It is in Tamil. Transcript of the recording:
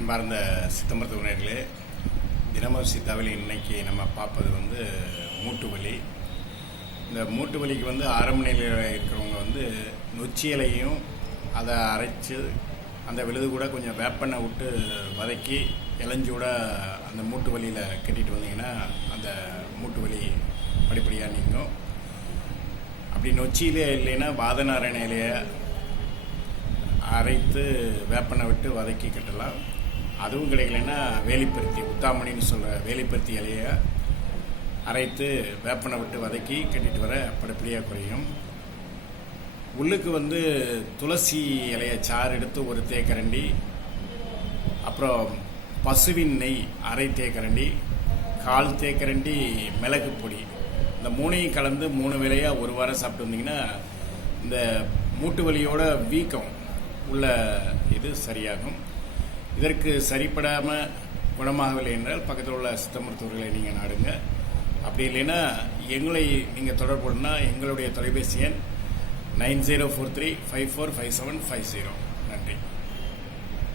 அன்பார்ந்த சித்த மருத்துவ நேயர்களே, தினமர் சித்தாவில் இன்னைக்கு நம்ம பார்ப்பது மூட்டு வலி. இந்த மூட்டு வலிக்கு ஆரம்ப நிலையில் இருக்கிறவங்க நொச்சி இலையும் அதை அரைச்சி அந்த விழுது கூட கொஞ்சம் வேப்பெண்ணெய் விட்டு வதக்கி இளஞ்சூட அந்த மூட்டு வலியில் கட்டிட்டு வந்தீங்கன்னா அந்த மூட்டு வலி படிப்படியாக நீங்கும். அப்படி நொச்சியிலே இல்லைன்னா வாதநாராயண இலையை அரைத்து வேப்பெண்ணெய் விட்டு வதக்கி கட்டலாம். அதுவும் கிடைக்கலன்னா வேலிப்பருத்தி, உத்தாமணின்னு சொல்கிற வேலிப்பருத்தி இலையை அரைத்து வேப்பெண்ணெய் விட்டு வதக்கி கட்டிட்டு வர படிப்படியாக குறையும். உள்ளுக்கு துளசி இலையை சாறு எடுத்து ஒரு தேக்கரண்டி, அப்புறம் பசுவின் நெய் அரை தேக்கரண்டி, 1/4 தேக்கரண்டி மிளகு பொடி, இந்த மூணையும் கலந்து 3 வேளையாக ஒரு வாரம் சாப்பிட்டு வந்தீங்கன்னா இந்த மூட்டு வலியோட வீக்கம் உள்ள இது சரியாகும். இதற்கு சரிப்படாமல் குணமாகவில்லை என்றால் பக்கத்தில் உள்ள சித்த மருத்துவர்களை நீங்கள் நாடுங்க. அப்படி இல்லைன்னா எங்களை நீங்கள் தொடர்பு கொள்ளணும்னா எங்களுடைய தொலைபேசி எண் 9043545750.